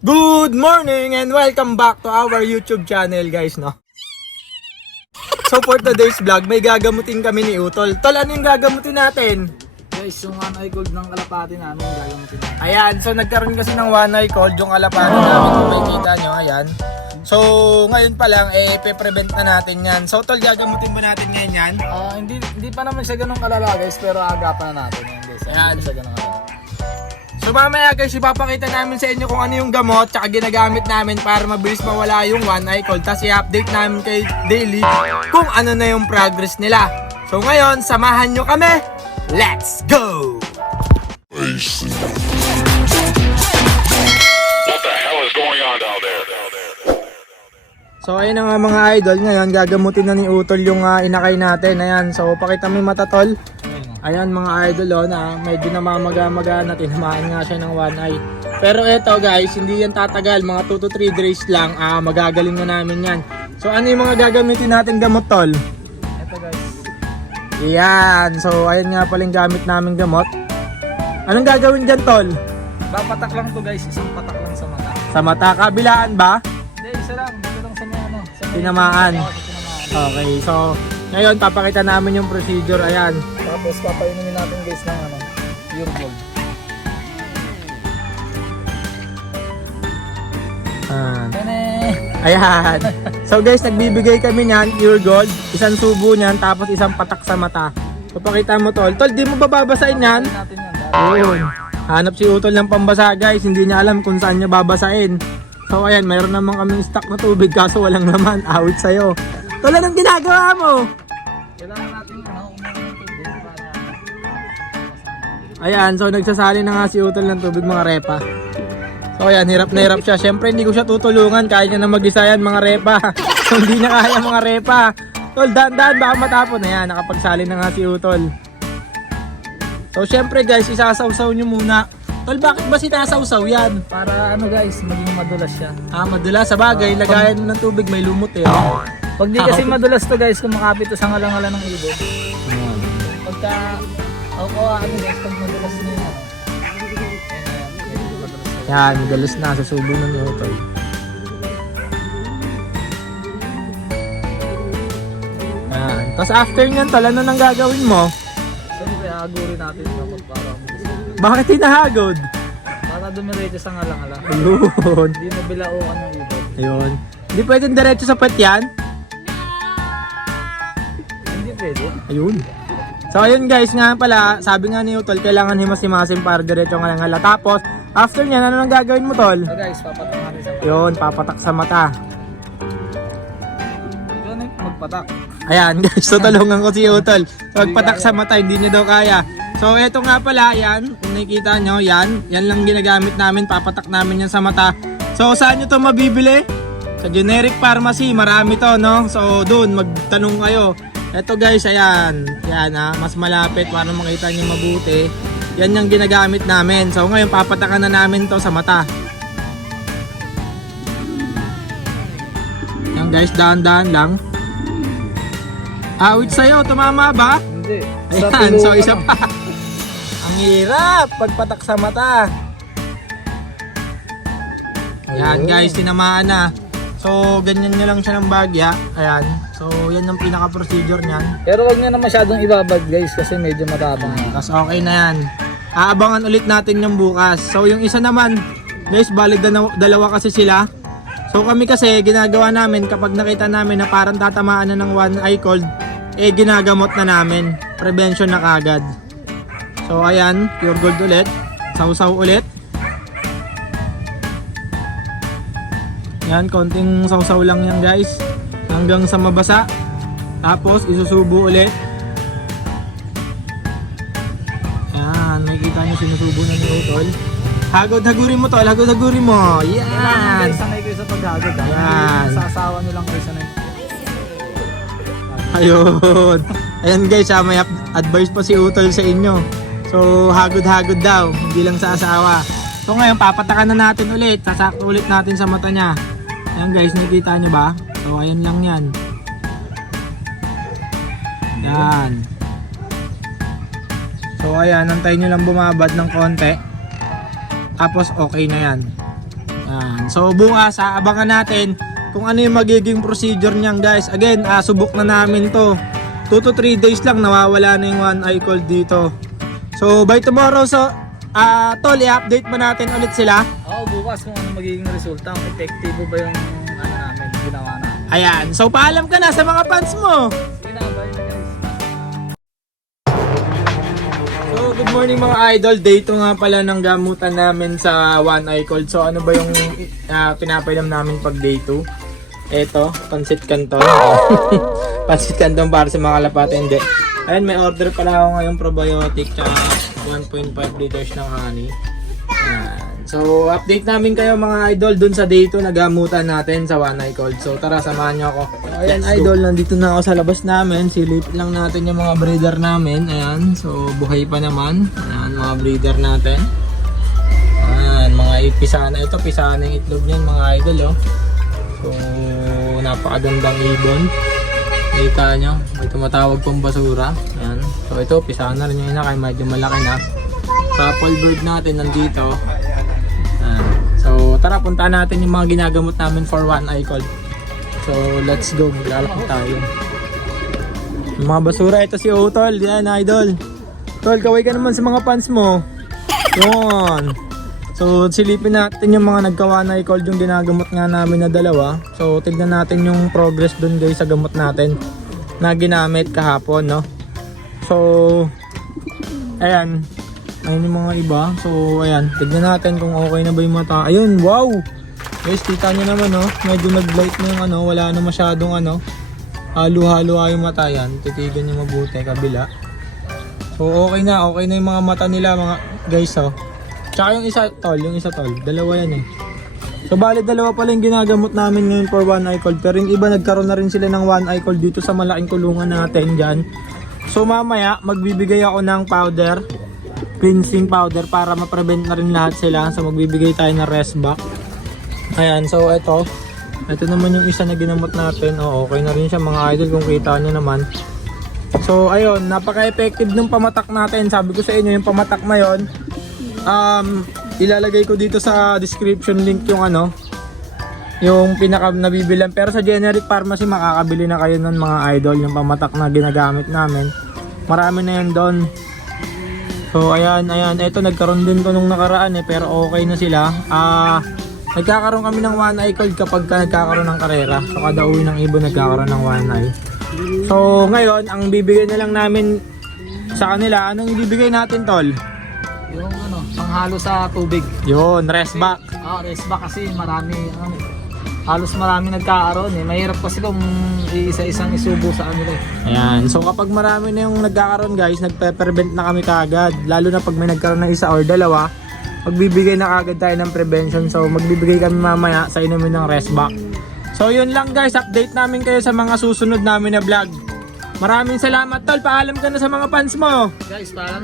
Good morning and welcome back to our YouTube channel guys, no? So for today's vlog, may gagamutin kami ni Utol. Tol, ano yung gagamutin natin? Guys, yung one eye gold ng kalapati namin, gagamitin natin. Ayan, so nagkaroon kasi ng one eye cold yung alapano namin kung makikita nyo, ayan. So ngayon pa lang, pe-prevent na natin yan. So Tol, gagamutin ba natin ngayon yan? Hindi pa naman siya ganun kalala guys, pero agapan na natin yan guys. Ayan. Hindi siya ganun kalala. So mamaya guys, ipapakita namin sa inyo kung ano yung gamot tsaka ginagamit namin para mabilis mawala yung one eye cold. Tapos i-update namin kay daily kung ano na yung progress nila. So ngayon, samahan nyo kami. Let's go! What the hell is going on down there? So ayun na nga mga idol, ngayon gagamutin na ni Utol yung inakay natin. Ayan, so pakita mo yung mata Tol. Ayan mga idol, na medyo namamaga-maga na, tinamaan nga siya ng one eye. Pero eto guys, hindi yan tatagal, mga 2 to 3 days lang, magagaling na namin yan. So ano yung mga gagamitin natin gamot Tol? Ito guys. Yan, so ayun nga paling gamit namin gamot. Anong gagawin dyan Tol? Papatak lang to guys, isang patak lang sa mata. Sa mata, kabilaan ba? Hindi, isa lang, dito lang sa mga ano. Sa may- Tinamaan. Oo, sa tinamaan. Okay, so ngayon papakita namin yung procedure, ayan. Tapos papainumin natin guys ng ano, pure gold. Ayan. So guys, nagbibigay kami niyan, pure gold, isang subo niyan, tapos isang patak sa mata. So pakita mo Tol. Tol, di mo bababasahin yan? Patayin natin yan. Dahil Ayun. Hanap si Utol ng pambasa guys, hindi niya alam kung saan niya babasain. So ayan, mayroon naman kaming stock na tubig kaso walang laman, awit sa'yo. Tol, anong ginagawa mo? kailangan natin ano, umuwi ng tubig para Ayan, so nagsasali na nga si Utol ng tubig mga repa. So ayan, hirap na hirap siya. Siyempre hindi ko siya tutulungan, kaya niya na mag-isa yan mga repa. So hindi niya kaya mga repa. Tol, daan-daan baka matapon. Ayan, nakapagsali na nga si Utol. So siyempre guys, isasawsaw nyo muna. Tol, bakit ba sinasawsaw yan? para ano guys, maging madulas siya. Madulas sa bagay, lagayan mo ng tubig, may lumot eh. Pag di kasi madulas to guys, kumakapit to sa ngalang-ngalan ng ibon. Pagka ano guys, pag madulas na yun, Yan, madalas na sa subo ng Utol. Yan. Tapos after nyan, Tol, ano nang gagawin mo? siyempre hagurin natin ito para Bakit hinahagod? para dumiretso sa ngalang-ngalang. Ayun. Hindi mabilaukan ng ibon. Ayun. Hindi pwedeng diretso sa pet yan? Hindi pwede. Ayun. So ayun guys, nga pala, sabi nga ni Utol, kailangan himas-himasin para diretso nga lang hala. Tapos, after nyan, ano nang gagawin mo Tol? So guys, papatak natin sa mata. Yun, papatak sa mata. Ikaw na magpatak. Ayan guys, so tulungan ko si Utol. So, magpatak sa mata, hindi niya daw kaya. So eto nga pala, yan, kung nakikita nyo, yan lang ginagamit namin, papatak namin yan sa mata. So saan nyo to mabibili? Sa generic pharmacy, marami to, no? So doon, magtanong kayo. Eto guys, ayan, mas malapit para makita nyo mabuti. Yan yung ginagamit namin. So ngayon, papatakan na namin to sa mata. Yan guys, dahan-dahan lang. Awit sa'yo, tumama ba? Hindi. Ayan, so isa pa. Ang hirap pagpatak sa mata. Ayan guys, tinamaan na. So ganyan nyo lang siya ng bagya. Ayan, so yan yung pinaka-procedure niyan. Pero wag nyo na masyadong ibabad guys kasi medyo matapang. Tapos okay na yan. Aabangan ulit natin yung bukas. So yung isa naman, guys, balig dalawa kasi sila. So kami kasi, ginagawa namin kapag nakita namin na parang tatamaan na ng one eye cold, ginagamot na namin. Prevention na kagad. So ayan, pure gold ulit. Sausaw ulit. Yan, konting sausaw lang yan guys. Hanggang sa mabasa. Tapos isusubo ulit. Yan, makikita nyo sinusubo na ni Utol. Hagod-hagurin mo Tol, hagod-hagurin mo. Kailangan Yan. guys, sanay kayo sa paghagod. Yan. Sa asawa nyo lang kayo sanay. Ayun. Ayan guys, may advice pa si Utol sa inyo. So, hagod-hagod daw, hindi lang sa asawa. So ngayon, papatakan na natin ulit. Sasakto ulit natin sa mata niya. Ayan guys, nakikita nyo ba? So, ayan lang yan. Yan. So ayan, antayin nyo lang bumabad ng konti. Tapos okay na yan. Yan. So bukas abangan natin kung ano yung magiging procedure niyan guys. Again, subok na namin to. 2 to 3 days lang nawawala na yung one eye cold dito. So by tomorrow, tol, i-update mo natin ulit sila. Oo, bukas kung ano magiging resulta, kung epektibo ba yung namin, ginawa namin. Ayan, so paalam ka na sa mga fans mo. Sige na, bye na guys. So good morning mga idol, day 2 nga pala ng gamutan namin sa one eye cold. So ano ba yung pinapainom namin pag day 2? Eto, pansit canton. Pansit canton para sa mga kalapate, hindi. Ayun, may order pala ako ngayong probiotic tsaka 1.5 liters ng honey. Ayan. So, update namin kayo mga idol dun sa day 2 na gamutan natin sa one eye cold. So, tara, samahan nyo ako. So, ayan idol, nandito na ako sa labas namin. Silip lang natin yung mga breeder namin. Ayan, so buhay pa naman. Ayan, mga breeder natin. Ayan, mga pisana. Ito, pisana yung itlog niyan mga idol, oh. So, napakagandang ibon. Kita nyo, may tumatawag pong basura. Ayan. So ito, pisana rin yung ina kaya medyo malaki na. Couple bird natin nandito. Ayan. So tara, punta natin yung mga ginagamot namin for one eye cold. So let's go, maglalakad tayo. Yung mga basura, ito si Otol. Yan, idol. Tol, kaway ka naman sa mga fans mo. Yun. So silipin natin yung mga nagka-one eye cold yung ginagamot nga namin na dalawa. So tignan natin yung progress dun guys sa gamot natin na ginamit kahapon, no. So ayan, ayun yung mga iba. So ayan, tignan natin kung okay na ba yung mata. Ayun, wow. Guys, kita nyo naman, no. Medyo nag-light na yung wala na masyadong halo-halo yung mata. Yan, titigan nyo mabuti kabila. So okay na yung mga mata nila mga guys, oh. Tsaka yung isa tol, dalawa yan eh. So bali dalawa pala yung ginagamot namin ngayon for one eye cold. Pero yung iba nagkaroon na rin sila ng one eye cold dito sa malaking kulungan natin dyan. So mamaya magbibigay ako ng powder, cleansing powder para ma-prevent na rin lahat sila. So magbibigay tayo ng rest back. Ayan, so ito naman yung isa na ginamot natin. Okay na rin siya mga idol kung kita nyo naman. So ayun, napaka-effective nung pamatak natin. Sabi ko sa inyo yung pamatak na yun, ilalagay ko dito sa description link yung pinaka nabibilan, pero sa generic pharmacy makakabili na kayo ng mga idol yung pamatak na ginagamit namin. Marami na yan doon. So ayan, ito nagkaroon din ko nung nakaraan pero okay na sila. Nagkakaroon kami ng one eye cold kapag nagkakaroon ng karera. So kada uwi ng ibon nagkakaroon ng one eye. So ngayon ang bibigay na lang namin sa kanila, anong ibibigay natin tol? Yung panghalo sa tubig. Yun, rest back. Rest back kasi halos marami nagkakaroon eh. Mahirap kasi kung isa-isang isubo sa ano eh. Ayan, so kapag marami na yung nagkakaroon guys, nagpe-prevent na kami kaagad. Lalo na pag may nagkaroon ng isa or dalawa, magbibigay na kaagad tayo ng prevention. So magbibigay kami mamaya sa inumin ng rest back. So yun lang guys, update namin kayo sa mga susunod namin na vlog. Maraming salamat tol, paalam ka na sa mga fans mo. Guys, parang